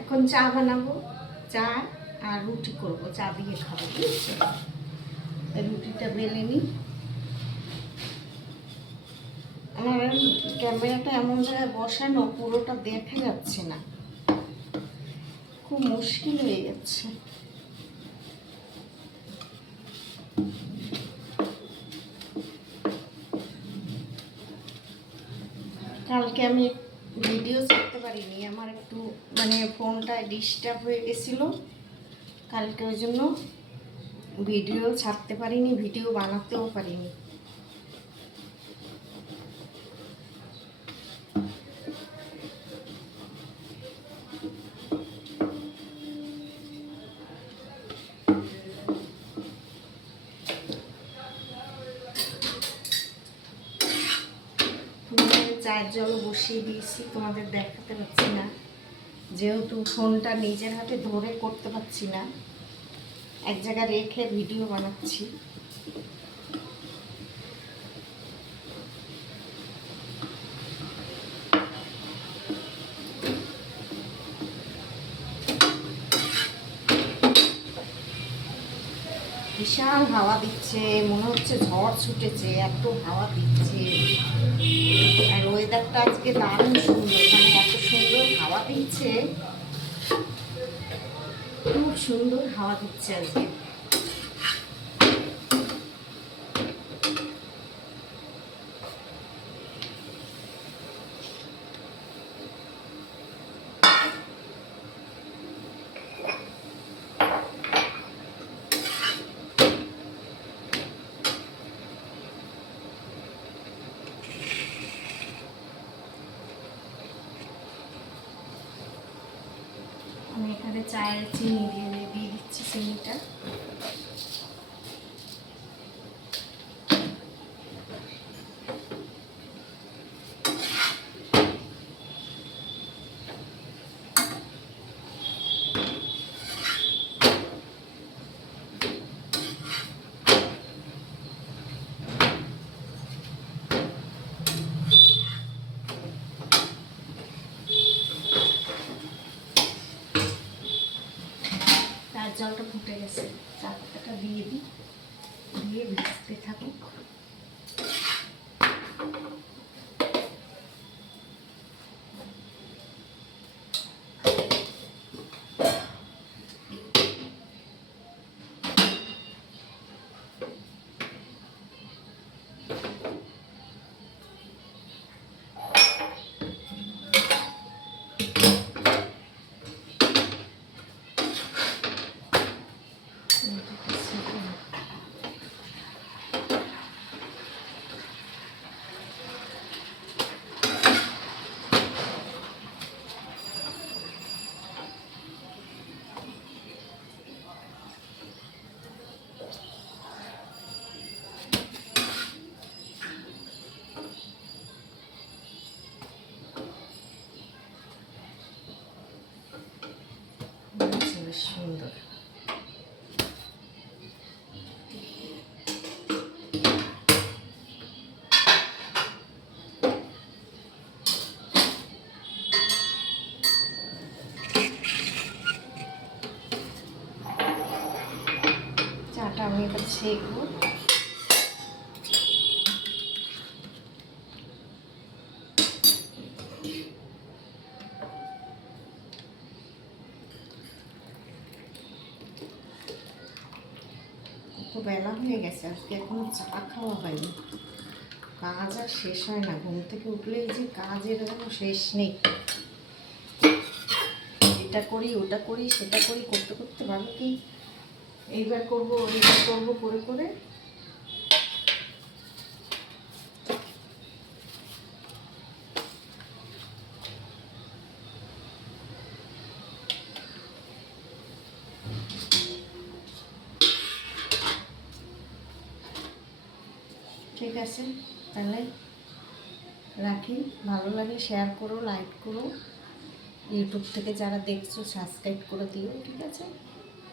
এখন চা বানাবো, চা আর রুটি করব, চা দিয়ে খাবো, বুঝছো? রুটিটা বেলে নিই। আমার ক্যামেরাটা এমন জায়গায় বসানো, পুরোটা দেখা যাচ্ছে না, খুব মুশকিল হয়ে যাচ্ছে। কালকে আমি ভিডিও ছাড়তে পারিনি, আমার একটু মানে ফোনটা ডিস্টার্ব হয়ে গেছিল কালকে, ওই জন্য ভিডিও ছাড়তে পারিনি, ভিডিও বানাতেও পারিনি। চায়ের জল বসিয়ে দিয়েছি, তোমাদের দেখাতে পারছি না যেহেতু ফোনটা নিজের হাতে ধরে করতে পারছি না, এক জায়গায় রেখে ভিডিও বানাচ্ছি। বিশাল হাওয়া দিচ্ছে, মনে হচ্ছে ঝড় ছুটেছে, এত হাওয়া দিচ্ছে। আর ওয়েদারটা আজকে দারুণ সুন্দর, মানে এত সুন্দর হাওয়া দিচ্ছে, খুব সুন্দর হাওয়া দিচ্ছে আজকে। আমি এখানে চায়ের চিনি দিয়ে দিচ্ছি, চিনিটা। চার জলটা ফুটে গেছে, চা পাতাটা দিয়ে দিই, দিয়ে ভিজতে থাকুক। বেশ সুন্দর। চাটা আমি এবার ছেঁকবো। বেলা হয়ে গেছে, আজকে এখনো চা খাওয়া হয়নি, কাজ আর শেষ হয় না, ঘুম থেকে উঠলে যে কাজের কোনো শেষ নেই, এটা করি ওটা করি সেটা করি, করতে করতে ভালো কি এইবার করবো ওইবার করবো করে করে ঠিক আছে। তাহলে রাখি, ভালো লাগে শেয়ার করো, লাইক করো, ইউটিউব থেকে যারা দেখছো সাবস্ক্রাইব করে দিও, ঠিক আছে।